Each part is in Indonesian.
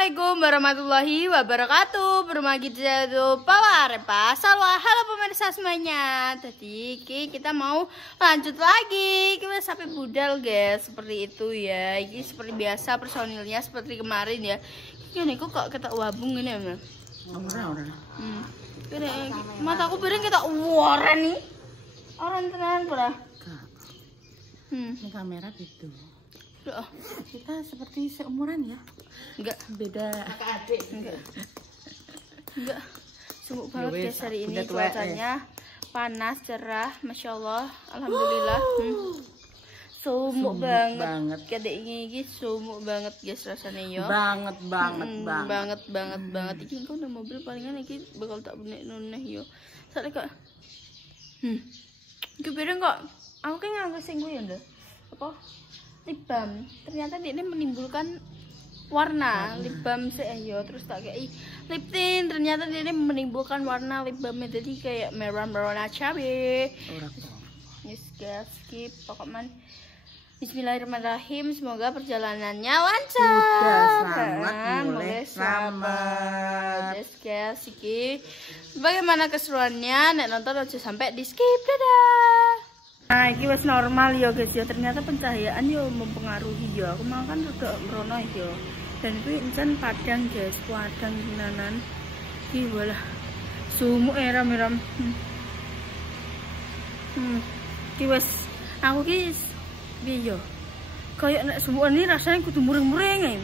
Assalamualaikum warahmatullahi wabarakatuh. Bermagi jatuh power salwa. Halo pemirsa semuanya. Tadi kita mau lanjut lagi. Kita sampai budal guys, seperti itu ya. Ini seperti biasa personilnya seperti kemarin ya. Ini kok kita wabung ini ya. Orang. Mataku piring kita waran nih. Orang tenan pura. Ini kamera gitu. Loh, kita seperti seumuran ya? Enggak, beda. Adik. Enggak. Sungguh banget guys hari ini cuacanya panas, cerah, masya Allah, alhamdulillah. Sumuk banget. Kadek ini sumuk banget guys rasanya ya. Banget. Banget. Iki kau udah mobil palingan iki bakal tak benek noneh yo. Soalnya kok kepikiran kok aku kan nganggo sing kuwi ya ndak. Apa? Lip balm. Ternyata dia ini menimbulkan warna lip balm yo, terus tak kayak lip tint, ternyata dia ini menimbulkan warna lip balmnya jadi kayak merah cabe. Yes guys, skip pokoknya. Bismillahirrahmanirrahim, semoga perjalanannya lancar. Selamat. Yes guys, iki bagaimana keseruannya? Nek nonton aja sampai di skip. Dadah. Nah, ini wis normal ya guys ya. Ternyata pencahayaan yo mempengaruhi ya. Aku mau kan rada merono ya. Dan itu incan padang guys, padang tenanan. Iki walah. Sumuk ram. Iki wis aku ki piye yo. Kayak nek sumukan ini rasanya kudu muring-muring ae.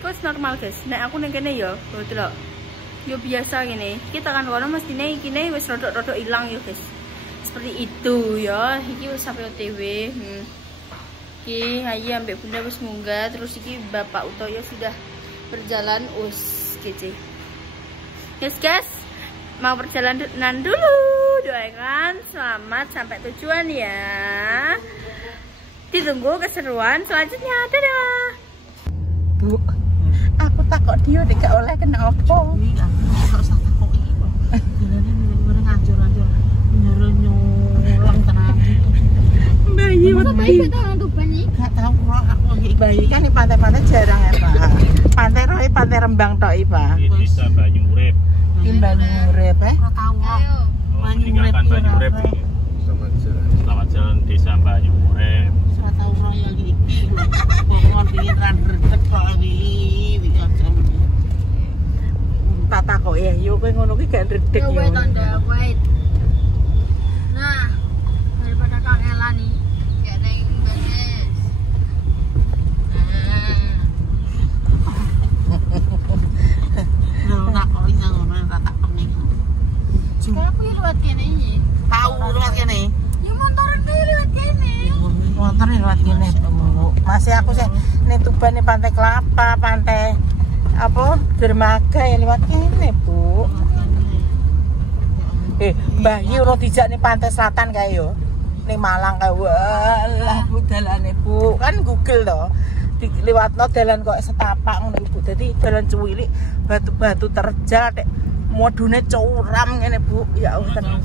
Wis normal guys. Nek aku ning kene ya, delok. Yo biasa gini. Kita kan kono mestine iki wis rodok-rodok ilang ya guys. Seperti itu ya, iki wis sampai OTW. Iki Hayi ambek Bunda wis munggah, terus iki Bapak Utoyo sudah berjalan kece. Yes guys, mau perjalanan dulu. Doakan selamat sampai tujuan ya. Ditunggu keseruan selanjutnya. Dadah. Bu, aku takut dia gak oleh kena opo. Bayi wedi. Gak tahu kok aku bayi kan di pantai-pantai jarang ya, Pak. Pantai Rembang tok, Pak. Di Desa Banyurep. Di Banyurep Ora tahu kok. Meninggalkan Banyurep. Selamat jalan Desa Banyurep. Ora tahu ora ya iki. Pohon pingin ran redek kok iki. Tak takok ya, yo kowe ngono ki gak redek yo. Wait. Nah, daripada kangelan nih. Aku ya lewat kene iki. Tahu lewat kene. Ya motor iki lewat kene. Motor lewat kene, Bu. Masih aku sih ning Tuban ning Pantai Kelapa, pantai apa dermaga ya lewat kene, Bu. Mbah iki ora dijak ning pantai selatan kae yo. Ning Malang kae. Walah, Bu dalane, Bu. Kan Google to. Liwatno dalan kok setapak ngono, Bu. Dadi dalan cuwilik, batu-batu terjal nek modune curam ngene, Bu. Ya Allah tenan.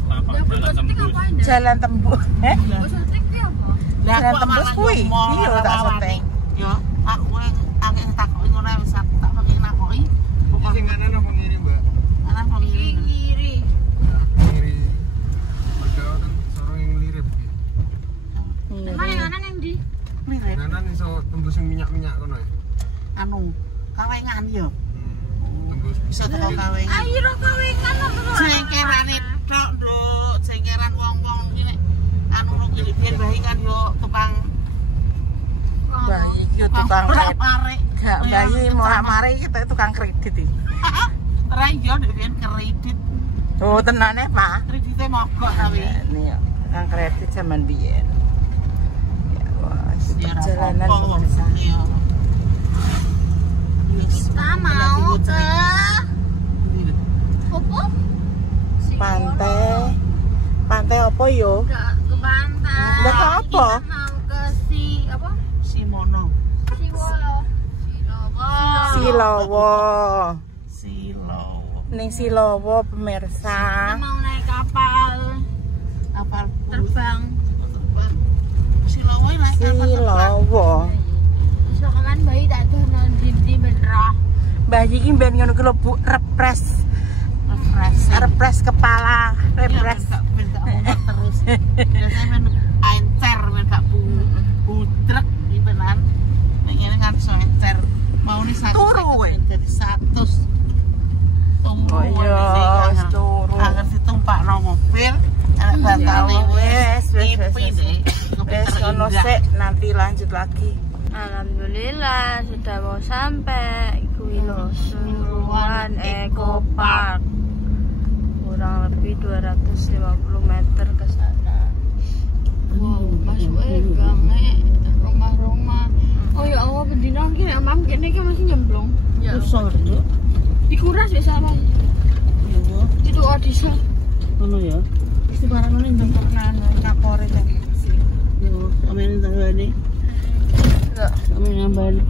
Jalan tembus. Jalan tembus kuwi. Iya tak seteng. Yo, aku angin takoki ngono wis tak pengen nakoki. Sing kanan apa ngiri, Mbak? Ana ngiri. Ngiri. Padahal sorong yang lirip. Mana yang kanan yang di? Mirip. Kanan iso tembus minyak-minyak kono ya. Anu, kawengan yo. Tembus Bisa teko kawengan. Ayo kawengan lho. Cengkerane tok, Nduk. Cengkeran wong-wong iki nek anu ro kuwi biyen bayi kan yo tukang bayi iki tukang kredit. Gak bayi morak-marik iki tukang kredit iki. Ora yo nek biyen kredit. Oh, tenane, Pak. Kredite mogok tapi. Ini yo, tukang kredit zaman biyen. Ya wes, perjalanan pemirsa. Kita mau ke apa? Pantai apa yo? Enggak ke pantai. Enggak ke apa? Kita mau ke apa? Simono. Silowo. Ning Silowo pemirsa. Kita mau naik kapal terbang. Silowo. Soalnya bayi tak ada nanti merah. bayi iki ben ngono ki lho Bu, repres kepala, repres. Ben gak muter terus. Biasanya men encer men gak budrek iki benan. Nek ngene kan so encer. Mau ni 100 jadi 100. Oh iya, turu. Agar ditumpakno mobil, anak batale wis deh. Wis ono sik, nanti lanjut lagi. Alhamdulillah sudah mau sampai. Kuwi lho Suruhan Eco Park. Kurang lebih 250 meter ke sana. Wow, masuk gangnya rumah-rumah. Oh ya Allah, bendina ki nek mam kene iki masih nyemplung. Ya. Besar yo. Dikuras wis salah. Yo. Itu Odisa. Ngono ya. Wis barang ngene ndang pernah kapore kan. Yo, amen tanggane. Enggak. Amen nambani.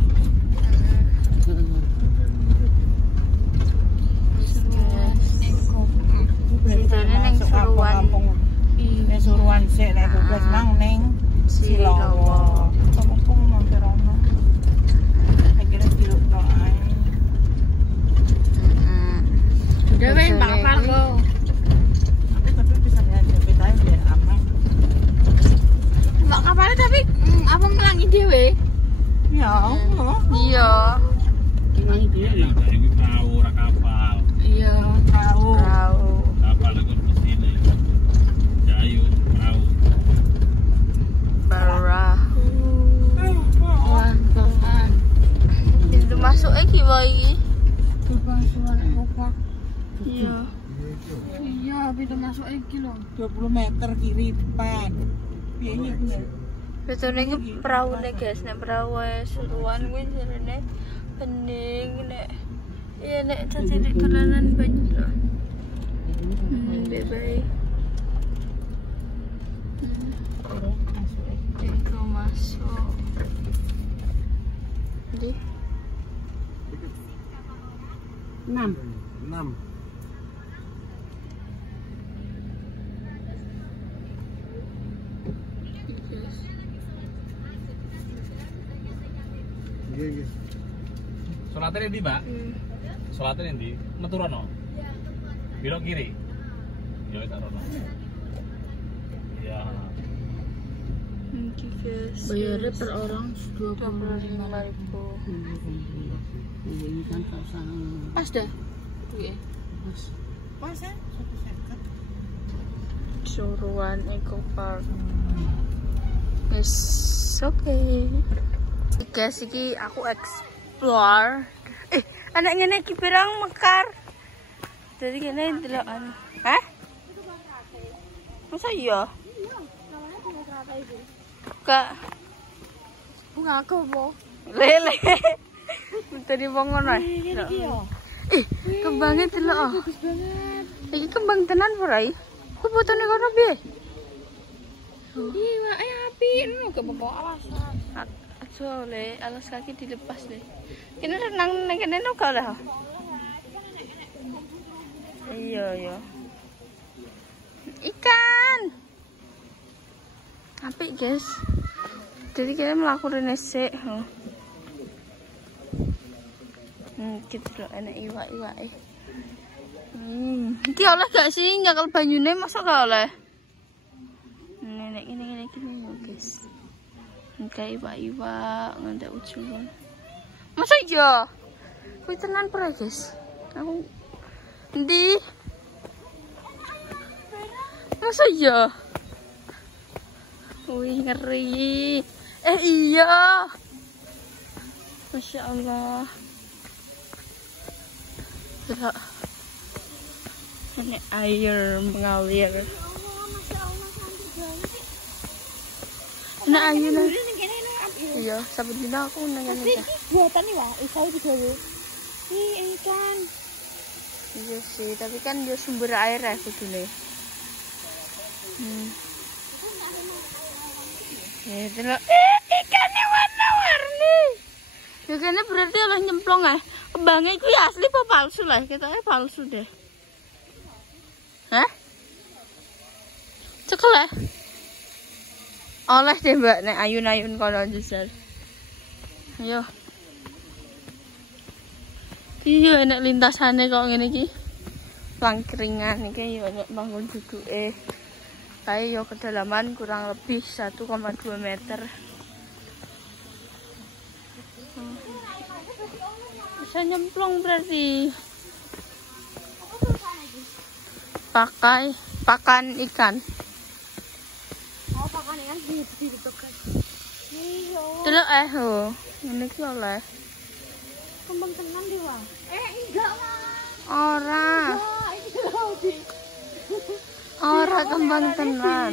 Sidane ning Suruhan. Nek Suruhan sik nek tugas nang ning Silowo. Kampung mampir ono. Akhirnya diluk tok ae. Udah wen bakal lo. Tapi bisa ngajak ae biar aman. Mbak kapalnya tapi apa melangi dhewe? Ya Allah. Iya. Gimana dia ya? Ini perahu, ora kapal. Iya. Tahu. Tahu. Kapal itu mesin jayu, perahu. Perahu. Pelan-pelan. Pintu masuk iki wae iki. Kebangsuan Eropa. Iya. Iya, pintu masuk iki lho. 20 meter kiri depan. Piye iki? Betulnya ini perahu nih guys, nek perahu Suruhan gue jarene bening nek iya nek jadi kelanan banyak loh. Bye. Itu masuk. Di 6. Sholatnya di Mbak? Sholatnya di Meturono? Belok kiri? Ya wis arono. Ya. Oke guys. Bayarnya per orang 25.000. Ini kan tak sana. Pas dah. Oke. Pas ya? Suruhan Eco Park. Yes, oke. Guys, iki aku explore. Anak ngene iki pirang mekar. Jadi kene delokan. Hah? Masa iya? Kak. Bunga aku po. Lele. Tadi wong ngono. Kembange delok. Bagus banget. Iki kembang tenan ora iki? Ku fotone kono piye? Iya, api. Gak bawa alas. Aja le, alas kaki dilepas deh. Kene renang nang kene no gak lah. Iya. Ikan. Apik, guys. Jadi kita melakukan resik. Kita loh enak iwak-iwak. Iki oleh gak sih nyakal banyune masa gak oleh? Nenek gini ya, guys. Kayak iwak-iwak ngantek ujung. Masa iya? Kuwi tenan pura, guys. Aku endi? Masa iya? Wih, ngeri. Iya. Masya Allah. Lihat. Ini air mengalir. Nah, ayo nah. Iya, sampai dina aku nanya nih. Buatan nih wah, isau digawe. Ikan. Iya sih, tapi kan dia sumber air ya kudune. Terus ikannya warna-warni. Ikannya berarti oleh nyemplung ya. Kembangnya itu ya asli apa palsu lah? Katanya palsu deh. Hah? Cekel ya? Oleh deh mbak, nek ayun-ayun kono jujur. Ayo. Iya, enak lintasannya kok ngene iki. Langkringan iki yo enak bangun duduke. Kae yo kedalaman kurang lebih 1,2 meter. Bisa nyemplung berarti. Pakan ikan. Oh, pakan ikan di itu guys. Iya. Delok ho. Ngene iki oleh. Kembang tenan di Wang. Enggak lah. Ora. Ora kembang tenan.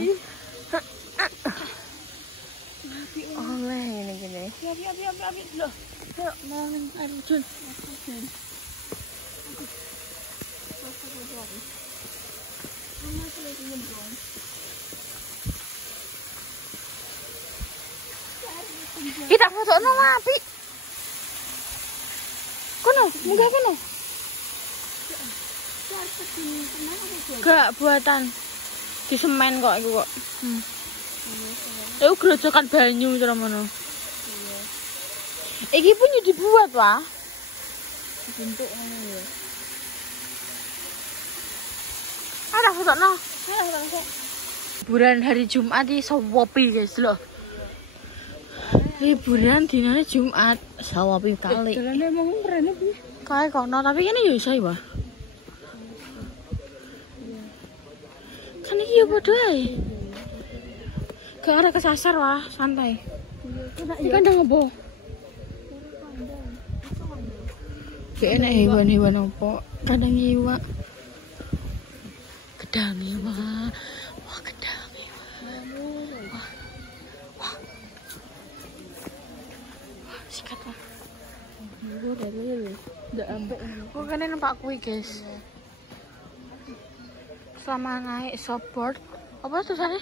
Oleh ngene gini. Piap loh. Yuk, mau air terjun. Kita fotono api. Kono, munggah kono. Gak buatan. Di semen kok iku kok. Iku grojokan banyu cara mono. Iki punya dibuat, Wah. Bentuk ngono ya. Ada fotono. Liburan hari Jumat di Sawopi guys loh. Liburan dinane Jumat Sawopi kali. Jalannya emang keren iki. Kae kono tapi kene ya iso Wah. Kan iki ya padha ae. Gak ada kesasar Wah, santai. Iki kandang apa? Kayak enak hewan-hewan apa? Kandang iwak. Gedang iwak. Wah, gedang iwak. Wah. Sikat Wah. Oh, kene numpak kuwi, guys. Selama naik shopboard, apa tulisannya?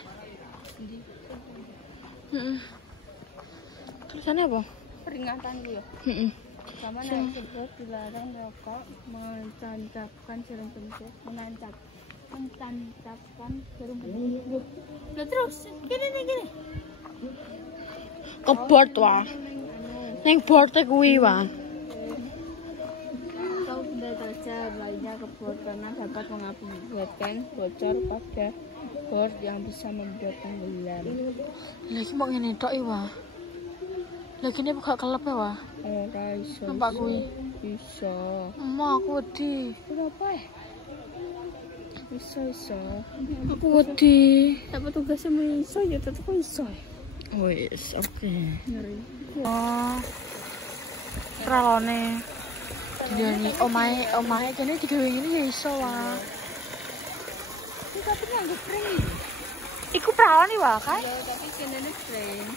Tulisannya apa? Peringatan gitu ya. Sama naik shopboard dilarang rokok, menancapkan jarum penting, menancapkan jarum penting. Nah terus, gini. Ke board Wah. Neng board-e kuwi Wah. Atau benda tajam lainnya ke board karena dapat mengakibatkan bocor pada board yang bisa membuat tenggelam. Lagi mau ngene tok Wah. Lagi ini buka kelep ya Wah. Ora iso. Nampak kuwi. Bisa. Emak aku wedi. Kenapa ya? Iso. Aku wedi. Apa tugasnya iso ya tetep iso. Wis, oke. Ngeri. Oh. Pralone. Dene omahe kene digawe ngene ya iso Wah. Tapi nganggo frame. Iku pralone Wah, kan? Ya, tapi kene frame.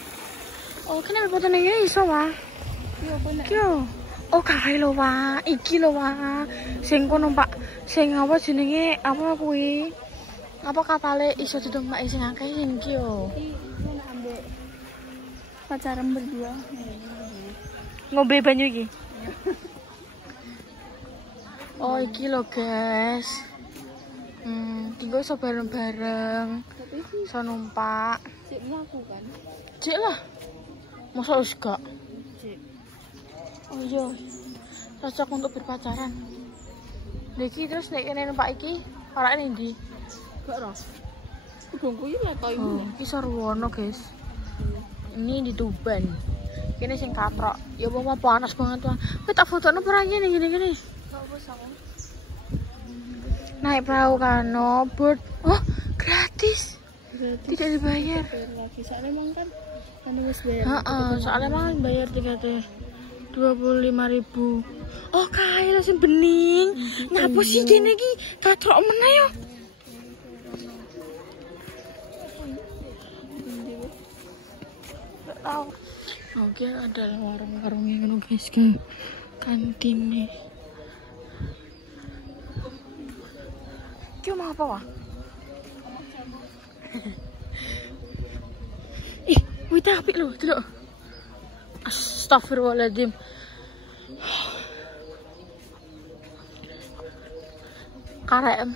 Oh, kene foto ning ngene iso Wah. Iya, apa nek? Iki oh kae lho Wah, iki lho Wah. Sing kono Pak, sing apa jenenge apa kuwi? Apa kapale iso ditombak sing akeh sing iki yo. Iki nek ambek pacaran berdua. Ngombe banyu iki. Oh, iki lho guys. Tinggal iso bareng-bareng. Tapi sih Iso numpak. sik mlaku kan. Cek lah. Masa wis gak? Sik. Oh iya. Cocok untuk berpacaran. Niki terus nek kene numpak iki, ora ning ndi? Gak ora. Kudungku iki lah to iki. Oh, iki Sarwono, guys. Ini di Tuban. Kene sing katrok. Ya apa panas banget, Wah. Kowe tak fotono ora ngene gini. Apa sama? Naik perahu kano, board. Oh, gratis. Tidak dibayar. Lagi soalnya emang kan wis bayar. Heeh, soalnya emang bayar tiketnya 25.000. Oh, kae lho sing bening. Ngapa sih kene iki katrok meneh yo? Oke, ada warung-warung yang ngono guys, ke kantin nih. Ki mau apa, Wah? Ih, wih apik lho, delok. Astagfirullahaladzim. KRM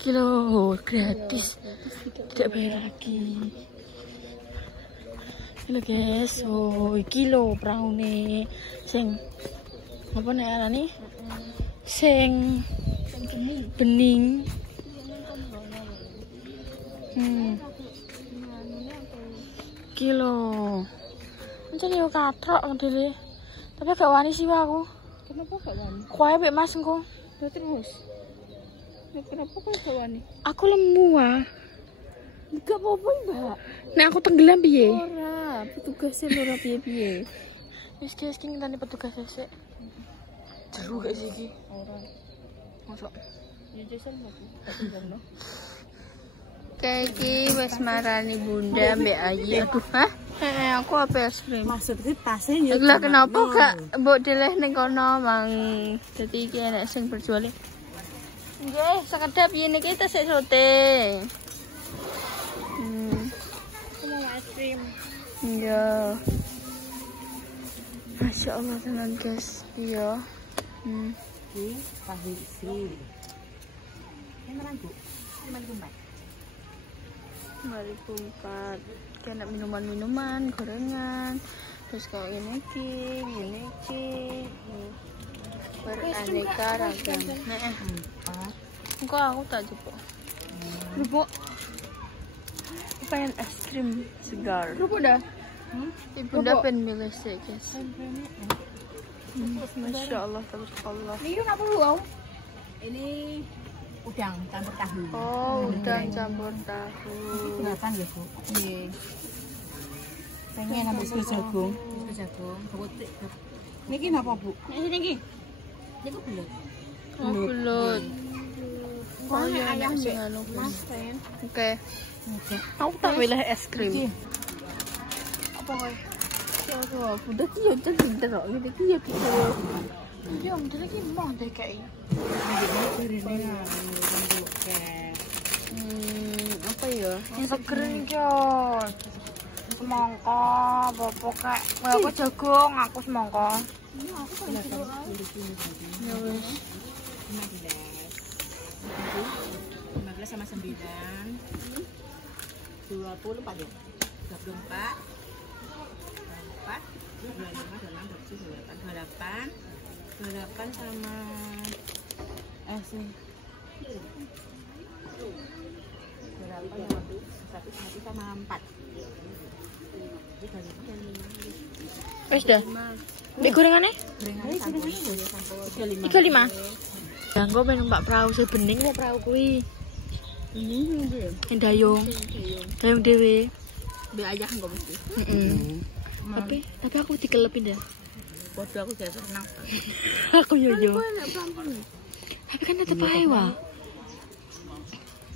kilo gratis, tidak bayar lagi. Halo guys, oh kilo perahu nih, sing Apa nek arane? Sing bening. Kilo. Mencari yo katrok modele. Tapi gak wani sih aku. Kenapa gak wani? Kuae mek Mas engko. Ya terus. Ya kenapa kok gak wani? Aku lemu ah. Gak apa-apa, Mbak. Nek aku tenggelam piye? Ora, petugasnya ora piye-piye. Wis guys, ki ngenteni petugas sik. Jeru gak sih iki? Ora. Masuk. Ya jasan aku. Tak tunggu. Kayak iki wis marani Bunda mbek Ayu. Aduh, hah? Aku apa es krim? Maksudnya tasnya ya. Lah kenapa gak mbok deleh ning kono mang. Dadi iki enek sing berjual. Nggih, sekedap yen iki tas sote. Aku mau es krim. Iya. Masya Allah tenan guys. Iya. Ini tahu isi. Ini mana Bu? Ini mana 2004 kena minuman-minuman, gorengan, terus kayak gini ki beraneka ragam. Enggak, aku tak jepuk. Jepuk. Pengen es krim segar. Kerupuk dah. Ibunda pengen milih sih guys. Masya Allah, tabarakallah. Ini apa lu, Om? Ini udang campur tahu. Oh, udang campur tahu. Kenapa ya Bu? Iya. Pengen ambil susu jagung. Susu jagung. Ini apa Bu? Ini iki. Ini kok bulat. Oh, bulut. Wah, iya, ayam enak sih. sih, anu, Mas, guys. Ren. Oke, Mudah. aku tak milih es krim. Apa kowe? Ya Allah, udah ki yo pinter kok. Ngene ki yo pinter. Iya, udah lagi mau deh kayak. Apa ya? Yang seger yo. Semangka, bapak kayak. Aku jagung, aku semangka. Ya wis. 15 sama 9. 24 ya? 24. 24. 28 sama sih 1 sama 4. Wis dah. Mbek gorengannya? Gorengan 35. Ganggu main numpak perahu sebening kok perahu kuwi. Yang dayung. Dayung dhewe. Mbek ayah engko mesti. Tapi aku dikelepin dah. Bodoh aku gak senang. Aku yo. Tapi kan tetep ae wae.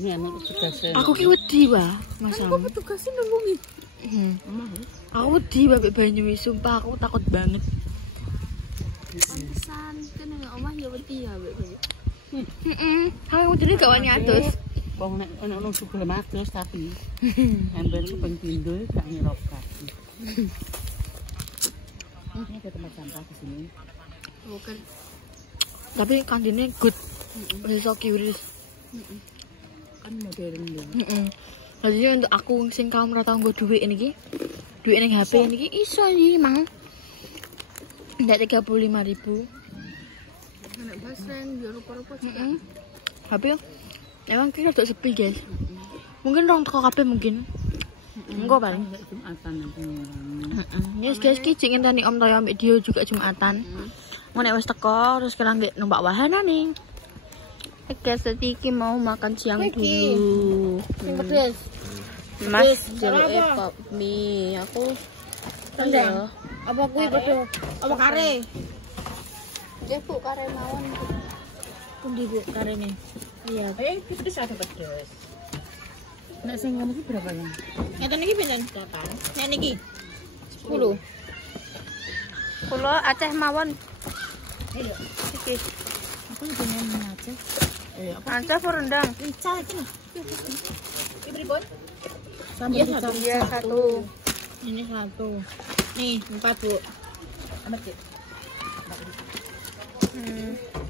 Ini anak tugasnya. Aku ki wedi wae, Mas. Kok petugasnya nembungi? Aku wedi wae mbek Banyuwi, sumpah aku takut banget. Pantesan kan nang omah ya wedi ya mbek kowe. Aku wedi gak wani atus. Wong nek ono juga matus tapi ember ku ping pindho gak nyerokat. Ini ada tempat sampah di sini. Bukan. Tapi kantinnya good. Besok kiuris. Kan modern lho. Jadi untuk aku sing kaum ora tau nggo dhuwit niki. Dhuwit ning HP niki iso iki, Mang. Ndak 35.000. Nek basren yo rupa-rupa juga. HP emang kira rada sepi, guys. Mungkin rong teko kabeh mungkin. Engko paling Jumatan nanti. Yes guys, ki cek ngenteni Om Toyo ambek Dio juga Jumatan. Mau nek wis teko terus kira ambek numpak wahana nih. Guys, tadi iki mau makan siang dulu. Sing pedes. Mas jeluke pop mie. Aku Rendang. Apa kuwi pedes? Apa kare? Nggih, Bu, kare mawon. Pundi Bu karene? Iya. Pedes ada pedes. Nek sing ngono iki berapa ya? Ngeten iki pinten? 8. Nek niki 10. Kula Aceh mawon. Ayo. Iki. Aku jenenge Aceh. Aceh apa rendang? Rica iki lho. Iki pripun? Sambal Iya, satu. Ini 1. Nih, 4, Bu. Amat Cik.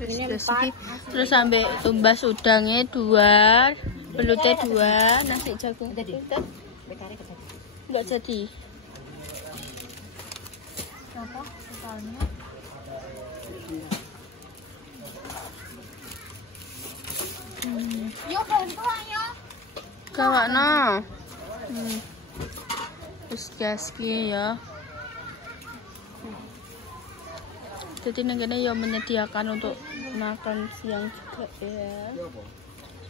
Ini 4. Terus sampai tumbas udangnya 2, belutnya 2, nasi jagung. Jadi. Udah. Bekare ketemu. Enggak jadi. Berapa totalnya? Yo bantu ayo. Kawana. Terus gaski ya. Jadi negara yang menyediakan untuk makan siang juga ya.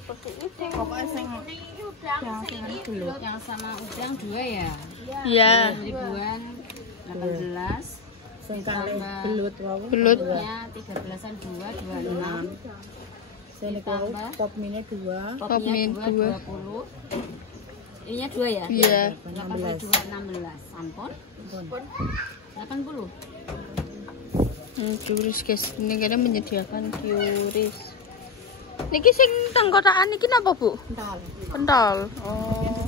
Seperti itu. Pokoknya yang belut yang sama udang 2 ya. Iya. Ribuan 18. belut Belutnya 13-an 26. Ditambah top mie 2 Top mie 2. 20. Ininya 2 ya? Iya. 82 16. Sampun? 80. Curis guys, ini kita menyediakan curis. Niki sing tengkotaan niki napa Bu? Pentol. Oh.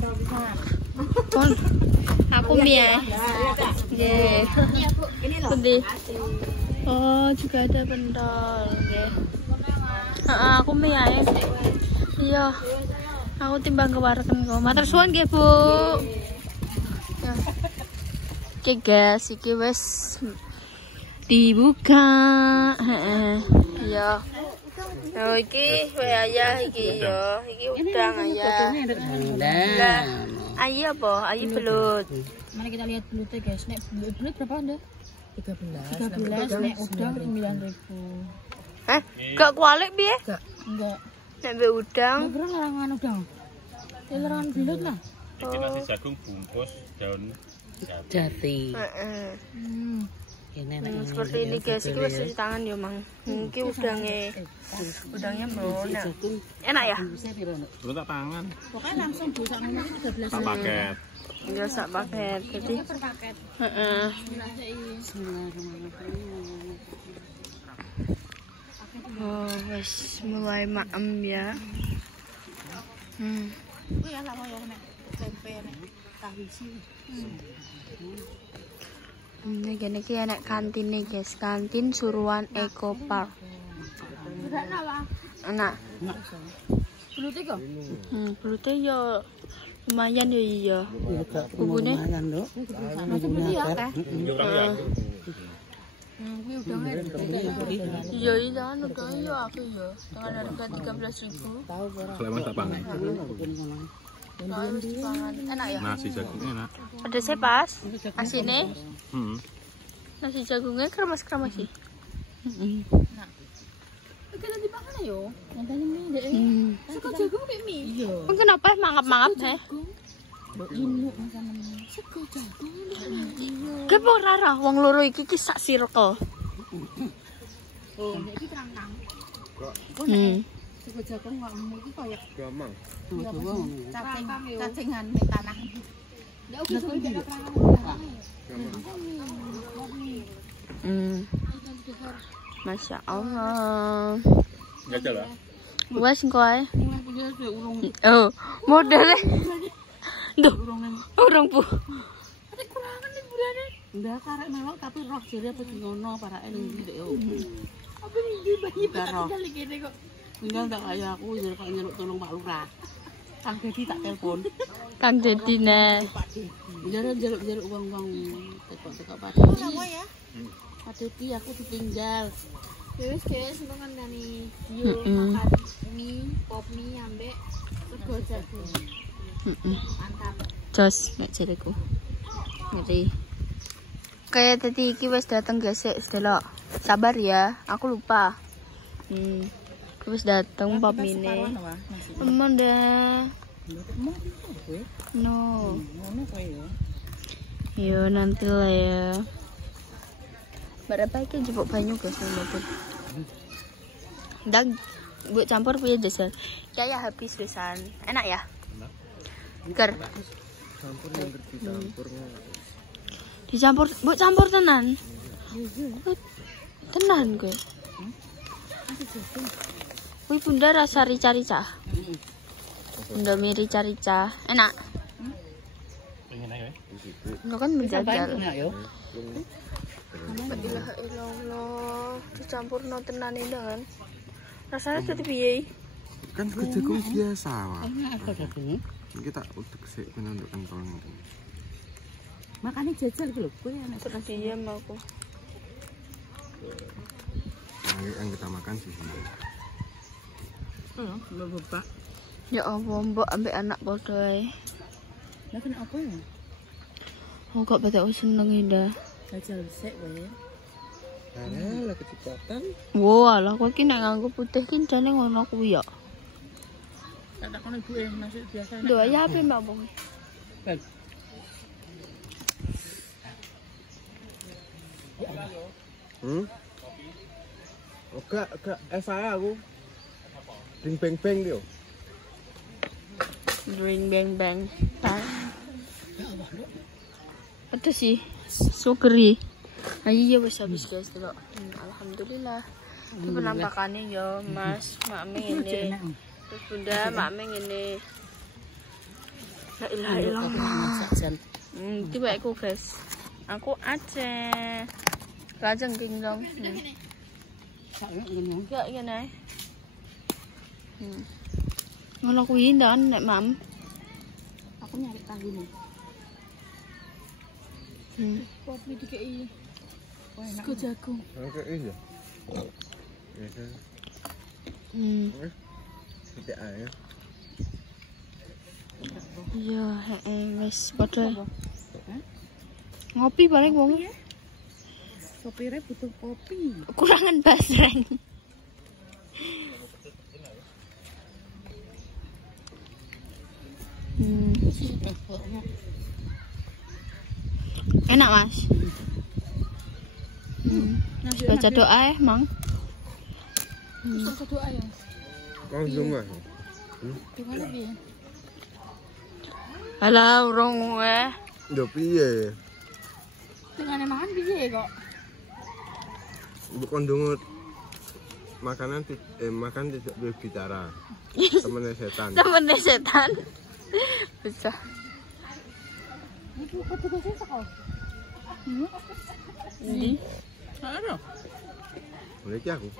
Aku mie. Nggih. Ini loh. Sedih. Oh, juga ada pentol. Nggih. Aku mie ae. Iya. Aku timbang kewareken kok. Matur suwun nggih, Bu. Ya. Oke guys, iki wis dibuka. Iya. Oh, iki ayah iki yo. Iki udang ayah. Lah, ayah apa? Ayah belut. Mari kita lihat belutnya guys. Nek belut berapa Anda? 13. Nek udang 9.000. Hah? Gak kualik piye? Enggak. Nek mbek udang. Berapa larangan udang? Ya larangan belut lah. Iki nasi jagung bungkus daun jati. Heeh. Ini Seperti ini guys, iki wis cuci tangan ya, Mang. Iki udangnya melunak. Enak ya? Lu tak tangan. Pokoknya langsung busak ngono 13. Tak paket. Ya sak paket. Jadi Per paket. heeh. Oh, wis mulai maem ya. Ku ya sama ya nek tempe nek tahu isi. Ini gini ki enak kantin nih guys, kantin Suruhan Eco Park. Enak. Belutnya kok? Belutnya ya lumayan ya iya. Bubune. Iya iya kan udangnya ya aku ya dengan harga 13.000. Seleman tak pangan. Enak ya? Nasi jagungnya enak. Pedasnya pas, asinnya. Nasi jagungnya kremes-kremes sih. Kita dimakan ayo. Yang tadi mie deh. Suka jagung kayak mie. Iya. Mungkin apa mangap-mangap deh. Ini makan mie. Suka jagung. Kepo rara wong loro iki ki sak circle. Oh, iki terang-terang. Suka jagung kok mie iki koyo gamang. Cacingan di tanah. Ya oke suka terang-terang. Masya Allah. Enggak jalan. Wes kowe. Oh, modele. Duh. Urung Bu. Ada kurangan liburane. Ndak karek melok tapi roh jere apa di ngono parake ning ndi yo. Apa ndi bayi tinggal kene kok. Tinggal tak kaya aku jare kok nyeluk tolong Pak Lurah. Kang Dedi tak telepon. Kang Dedi ne. Jare njaluk-njaluk uang-uang tekok-tekok Pak Dedi. Sama ya. Pak Dedi aku ditinggal. Terus guys, senengan dari yo makan mie, pop mie ambek rego jagung. Mantap. Jos nek jareku. Ngeri. Kayak tadi iki wis dateng guys, delok. Sabar ya, aku lupa. Wis dateng pop mine. Emang deh. No. Yo nanti lah ya. Berapa iki jebuk banyu guys nang mobil. Dan buat campur punya jasa. Ya habis pisan. Enak ya? Ker. Dicampur, buat campur tenan. Tenan gue. Wih bunda rasa rica-rica. Bunda mie rica-rica. Enak. Lo kan menjajal. La ilaha illallah. Dicampur no tenan ini kan. Rasanya jadi piye? Kan jagung biasa, Wak. Kita udah sik untuk kentong. Makanya jajal gitu loh, gue enak terus diam aku. Yang kita makan sih. Mbak Bapak. Ya Allah, mbok ambek anak padha ae. Lah kenapa ya? Oh, kok pada seneng indah. Jajal sik wae. Alah kecepatan. Wah, lah kowe ki nek nganggo putih ki jane ngono kuwi ya. Tak takon ibuke masuk biasa. Lho, ya apa Mbak Bong? Bel. Oke, saya aku. Ding beng beng dia. Ring bang bang. Pedes sih. Sugeri. Ayo wis habis guys, delok. Alhamdulillah. Itu penampakannya ya, Mas. Makme ini. Terus Bunda, makme ini. La ilaha illallah. Tiba aku guys. Aku Aceh. Lajeng king dong. Ya ngene. Ngono kuwi ndan nek Mam. Aku nyari tanggune. Kopi dikei. Sego jagung. Oke iya. Ya kan. Tidak air. Iya, wis padha. Ngopi paling wong. Sopire butuh kopi. Kurangan basreng. Enak Mas. Baca doa ya Mang. Baca doa ya. Langsung Mas. Gimana piye? Alah urung Yo piye? Dengan makan piye kok? Bukan dungut makanan makan tidak berbicara. Temennya setan. Temennya setan. Bisa. Itu kopi sesek kok. Ini. Ada. Boleh ki aku.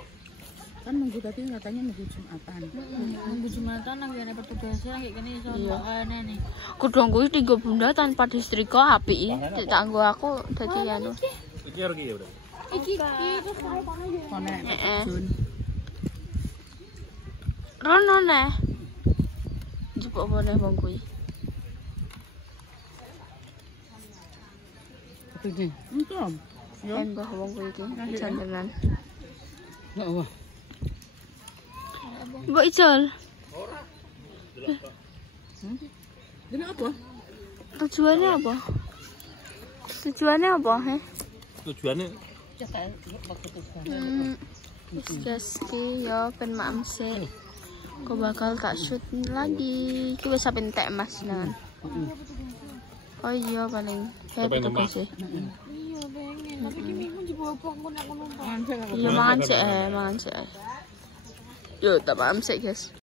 Kan nunggu tadi katanya nunggu Jumatan. Nunggu Jumatan nang kene petugasnya kayak gini iso makane nih. Kudung kuwi tinggo Bunda tanpa disetrika apik. Tak nggo aku dadi anu. Iki harus ya udah. Iki terus kono ya. Rono neh. Jupuk apa neh wong kuwi? Oke. Entum. Yen mbah wong kuwi iki jantenan. Enggak wah. Mbok Ijol. Ini apa? Tujuannya apa? Tujuannya apa, he? Tujuannya Guys, ki ya ben maem sik. Kok bakal tak shoot lagi. Ki wis sampe entek Mas nan. Oh iya paling betul sih. Iya pengen, tapi kimi mun dibawa aku nak numpang. Iya mangan sik, mangan sik. Yo tak maem sik, guys.